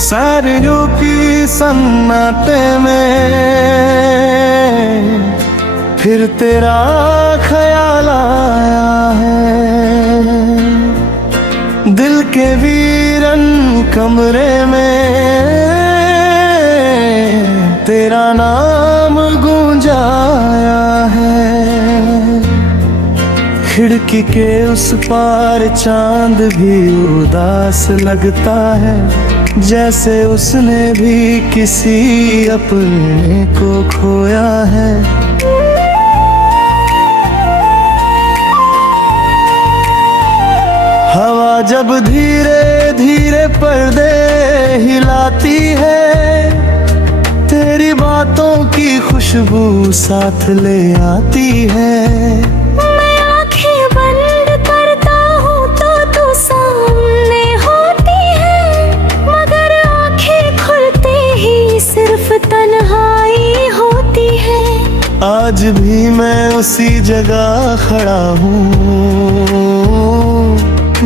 सैरों की सन्नाटे में फिर तेरा ख्याल आया है। दिल के वीरन कमरे में तेरा नाम गूंजाया है। खिड़की के उस पार चांद भी उदास लगता है, जैसे उसने भी किसी अपने को खोया है। हवा जब धीरे धीरे पर्दे हिलाती है, तेरी बातों की खुशबू साथ ले आती है। मैं आंखें बंद करता हूँ तो तू सामने होती है, मगर आंखें खुलते ही सिर्फ तन्हाई होती है। आज भी मैं उसी जगह खड़ा हूँ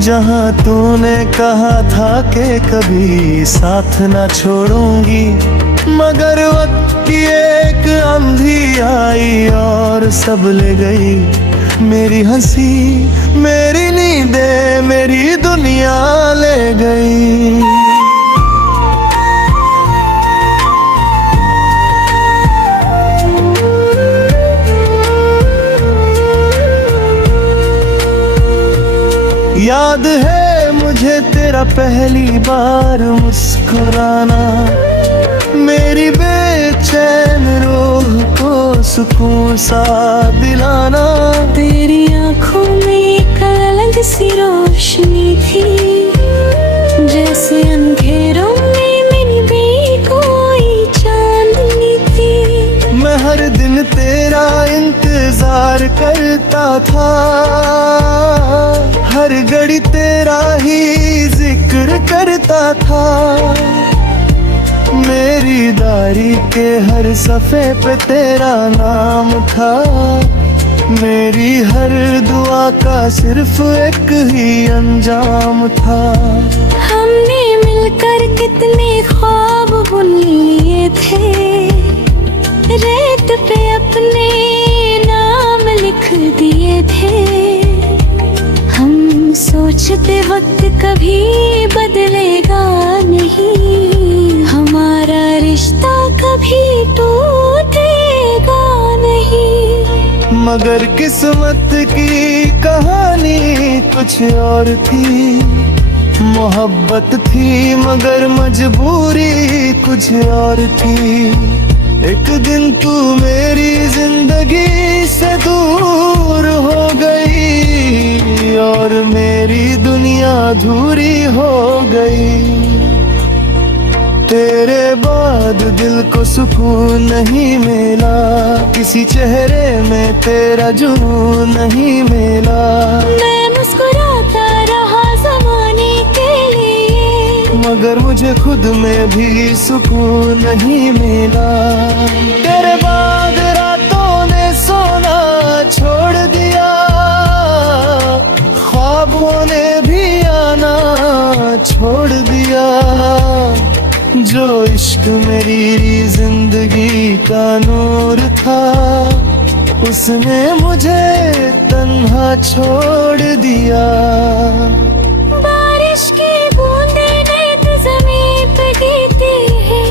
जहाँ तूने कहा था कि कभी साथ ना छोड़ूंगी, मगर वक्त की एक आंधी आई और सब ले गई। मेरी हंसी, मेरी नींदें, मेरी दुनिया ले गई। याद है मुझे तेरा पहली बार मुस्कुराना, मेरी बेचैन रूह को सुकून सा दिलाना। तेरी आंखों में एक अलग सी रोशनी थी, जैसे अंधेरों में मेरी भी कोई चांदनी थी। मैं हर दिन तेरा इंतजार करता था, हर घड़ी तेरा ही जिक्र करता था। मेरी डायरी के हर सफ़े पे तेरा नाम था, मेरी हर दुआ का सिर्फ एक ही अंजाम था। हमने मिलकर कितने ख्वाब बुन लिए थे, रेत पे अपने नाम लिख दिए थे। हम सोचते वक्त कभी बदलेगा नहीं, हमारा रिश्ता कभी टूटेगा नहीं। मगर किस्मत की कहानी कुछ और थी, मोहब्बत थी मगर मजबूरी कुछ और थी। एक दिन तू मेरी जिंदगी से दूर हो गई और मेरी दुनिया अधूरी हो गई। तेरे बाद दिल को सुकून नहीं मिला, किसी चेहरे में तेरा जुनून नहीं मिला। मैं मुस्कुराता रहा ज़माने के लिए, मगर मुझे खुद में भी सुकून नहीं मिला। तेरे बाद रातों ने सोना छोड़ दिया, ख्वाबों ने भी आना छोड़ दिया। जो इश्क मेरी जिंदगी का नूर था, उसने मुझे तन्हा छोड़ दिया। बारिश की बूंदें रेत ज़मीन पे गिरती है,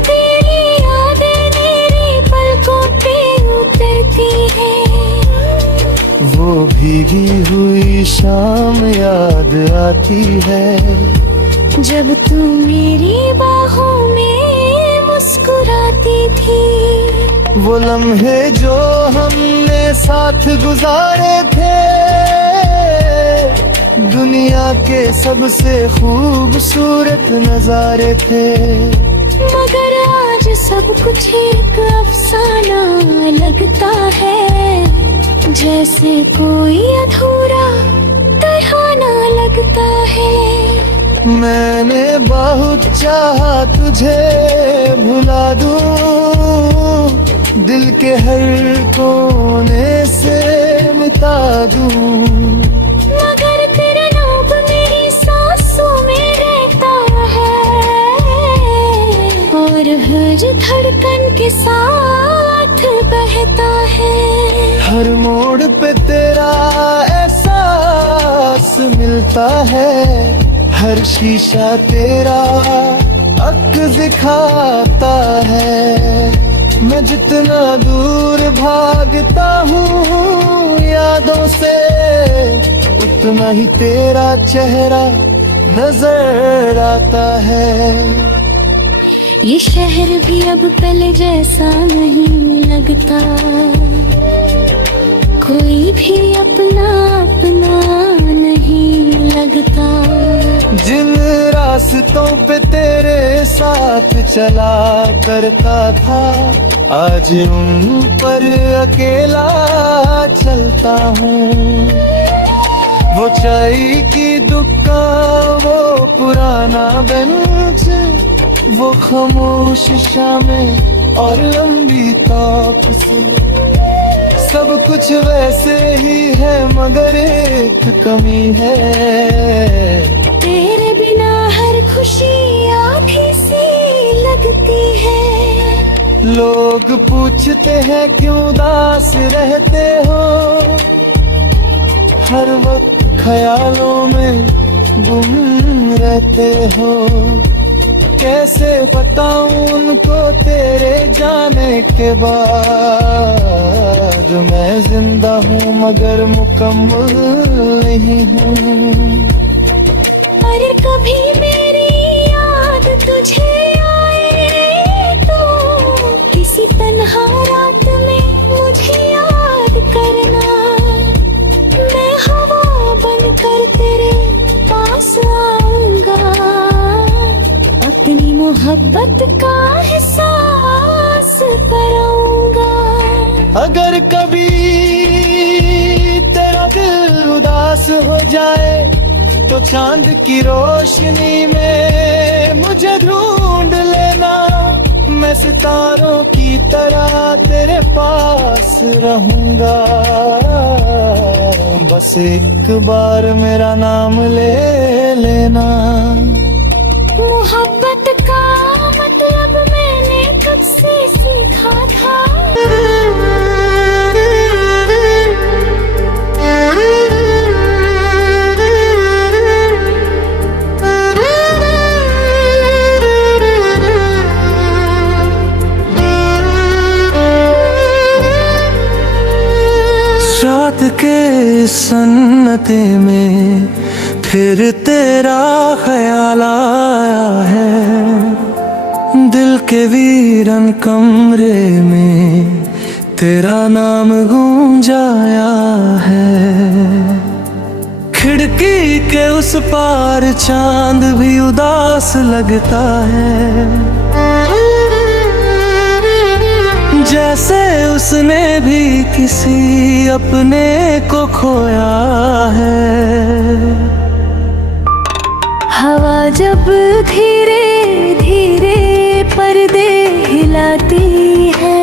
तेरी यादें मेरी पलकों पे उतरती है। वो भीगी हुई शाम याद आती है, जब तू मेरी बाहों में मुस्कुराती थी। वो लम्हे जो हमने साथ गुजारे थे, दुनिया के सबसे खूबसूरत नजारे थे। मगर आज सब कुछ एक अफसाना लगता है, जैसे कोई अधूरा तराना लगता है। मैंने बहुत चाहा तुझे भुला दूं, दिल के हर कोने से मिटा दूं, मगर तेरा नाम मेरी सांसों में रहता है, और हर धड़कन के साथ बहता है। हर मोड़ पे तेरा एहसास मिलता है, हर शीशा तेरा अक दिखाता है। मैं जितना दूर भागता हूँ यादों से, उतना ही तेरा चेहरा नजर आता है। ये शहर भी अब पहले जैसा नहीं लगता, कोई भी अपना अपना नहीं लगता। जिन रास्तों पे तेरे साथ चला करता था, आज उन पर अकेला चलता हूँ। वो चाय की दुकान, वो पुराना बेंच, वो खामोश शामें और लंबी तापसी, सब कुछ वैसे ही है मगर एक कमी है। तेरे बिना हर खुशी आधी सी लगती है। लोग पूछते हैं क्यों उदास रहते हो, हर वक्त ख्यालों में गुम रहते हो। कैसे बताऊं उनको तेरे जाने के बाद, मैं जिंदा हूँ मगर मुकम्मल नहीं हूँ। अरे कभी मेरी याद तुझे आए तो किसी तन्हा रात में मुझे याद करना, मैं हवा बनकर तेरे पास आऊंगा, अपनी मोहब्बत का एहसास कराऊंगा। अगर कभी तेरा दिल उदास हो जाए तो चांद की रोशनी में मुझे ढूंढ लेना, मैं सितारों की तरह तेरे पास रहूंगा। बस एक बार मेरा नाम ले लेना। मोहब्बत का मतलब मैंने कब से सीखा था। रात के सन्नते में फिर तेरा ख्याल आया है, दिल के वीरन कमरे में तेरा नाम गूंजाया है। खिड़की के उस पार चांद भी उदास लगता है, जैसे उसने भी किसी अपने को खोया है। हवा जब धीरे धीरे पर्दे हिलाती है,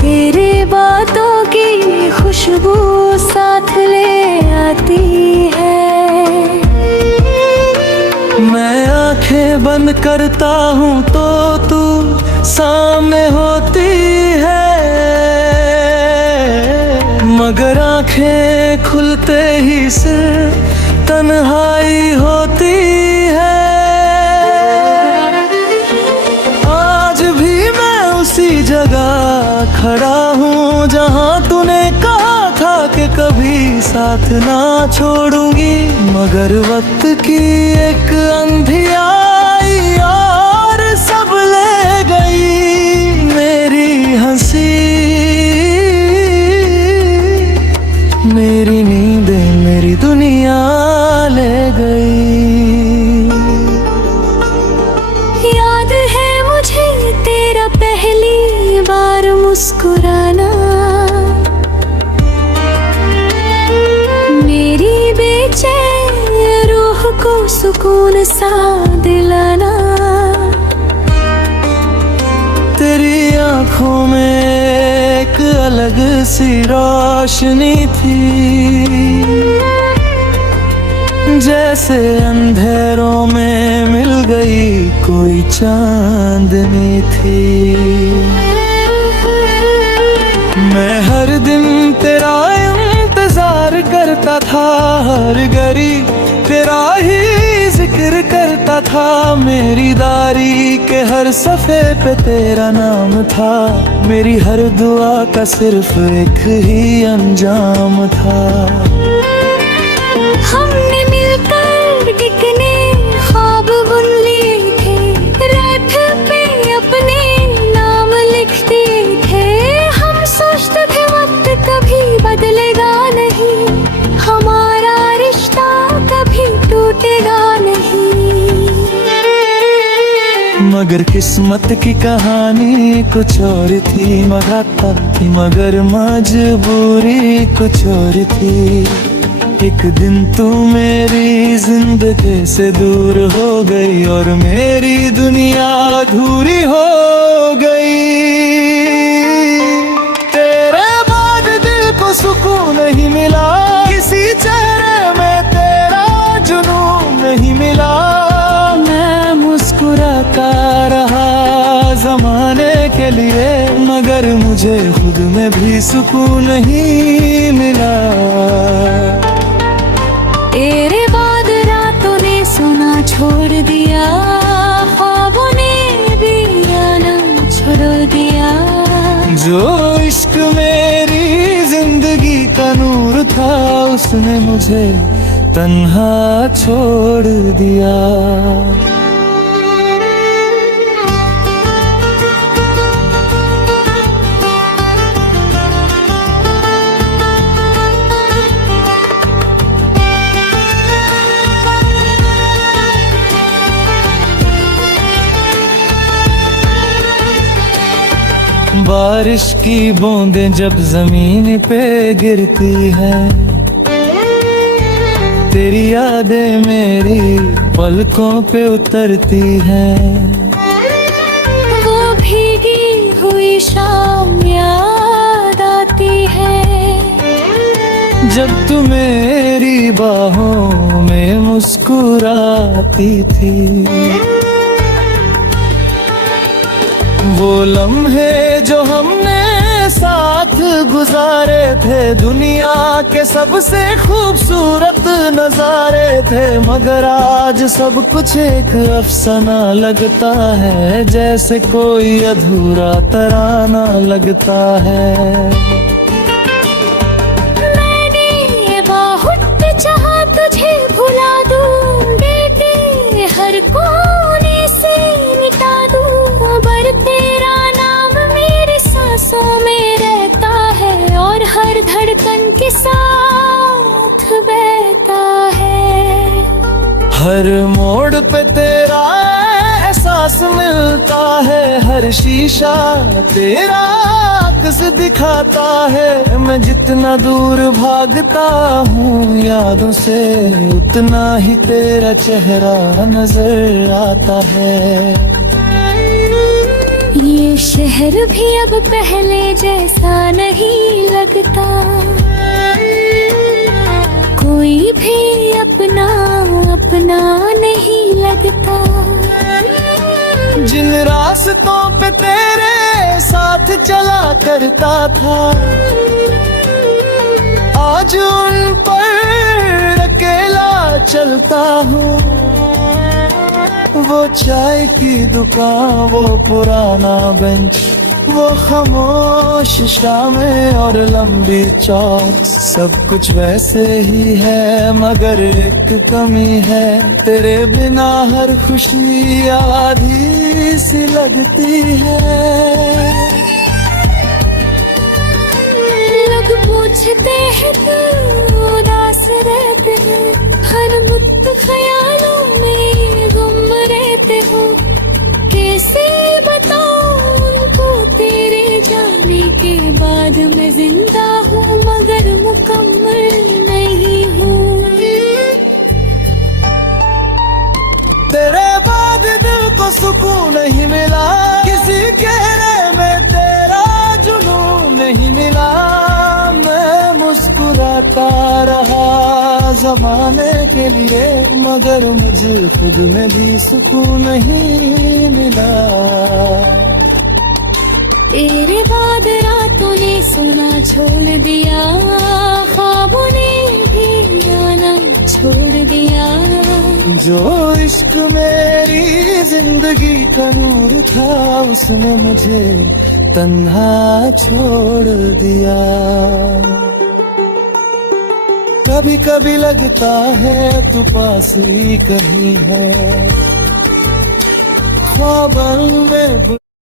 तेरे बातों की खुशबू साथ ले आती है। मैं आंखें बंद करता हूँ तो तू सामने होती है, मगर आंखें खुलते ही सिर्फ तन्हाई होती है। आज भी मैं उसी जगह खड़ा हूँ जहाँ तूने कहा था कि कभी साथ ना छोड़ूंगी, मगर वक्त की एक अंधी आई और सब ले गई मेरी हंसी, मेरी नींदें मेरी दुनिया ले गई। मुस्कुराना। मेरी बेचैन रूह को सुकून सा दिलाना। तेरी आंखों में एक अलग सी रोशनी थी, जैसे अंधेरों में मिल गई कोई चांदनी थी। मैं हर दिन तेरा इंतजार करता था, हर घड़ी तेरा ही जिक्र करता था। मेरी दारी के हर सफ़े पे तेरा नाम था, मेरी हर दुआ का सिर्फ एक ही अंजाम था। हमने मिलकर कितने ख्वाब बुन लिए थे, रात पे अपने नाम लिखते थे। हम सोचते थे वक्त कभी बदलेगा नहीं, हमारा रिश्ता कभी टूटेगा नहीं। मगर किस्मत की कहानी कुछ और थी, मगर मजबूरी कुछ और थी। एक दिन तू मेरी जिंदगी से दूर हो गई और मेरी दुनिया अधूरी हो गई। तेरे बाद दिल को सुकून नहीं मिला, किसी चेहरे में तेरा जुनून नहीं मिला। मैं मुस्कुराता रहा जमाने के लिए, मगर मुझे खुद में भी सुकून नहीं मिला। तेरे बाद रातों ने सोना छोड़ दिया, ख्वाबों ने भी आना छोड़ दिया। जो इश्क मेरी जिंदगी का नूर था, उसने मुझे तन्हा छोड़ दिया। बारिश की बूंदें जब जमीन पे गिरती है, तेरी यादें मेरी पलकों पे उतरती हैं। वो भीगी हुई शाम याद आती है, जब तू मेरी बाहों में मुस्कुराती थी। वो लम्हे जो हमने साथ गुजारे थे, दुनिया के सबसे खूबसूरत नजारे थे। मगर आज सब कुछ एक अफसाना लगता है, जैसे कोई अधूरा तराना लगता है। मैंने ये बहुत चाहा तुझे भुला दूं, बेटे हर कोने से मिटा दूं, पर तेरा नाम मेरे सांसों में रहता है और हर धड़कन के साथ बहता है। हर मोड़ पे तेरा एहसास मिलता है, हर शीशा तेरा अक्स दिखाता है। मैं जितना दूर भागता हूँ यादों से, उतना ही तेरा चेहरा नजर आता है। ये शहर भी अब पहले जैसा नहीं लगता, कोई भी अपना अपना नहीं लगता। जिन रास्तों पे तेरे साथ चला करता था, आज उन पर अकेला चलता हूँ। वो चाय की दुकान, वो पुराना बेंच, वो खामोश शामें और लंबी चौक, सब कुछ वैसे ही है, मगर एक कमी है। तेरे बिना हर खुशी आधी सी लगती है। लोग पूछते हैं तू उदास रहते हैं, हर वक्त ख्यालों में गुम रहते हो। कैसे बताऊं उनको तेरे जाने में जिंदा हूँ मगर मुकम्मल नहीं हूँ। तेरे बाद दिल को सुकून नहीं मिला, किसी कहने में तेरा जुनून नहीं मिला। मैं मुस्कुराता रहा जमाने के लिए मगर मुझे खुद में भी सुकून नहीं मिला। तेरे बाद रातों ने सोना छोड़ दिया, ख्वाबों ने भी आना छोड़ दिया। जो इश्क मेरी जिंदगी का नूर था उसने मुझे तन्हा छोड़ दिया। कभी कभी लगता है तू पास ही कहीं है, ख्वाबों में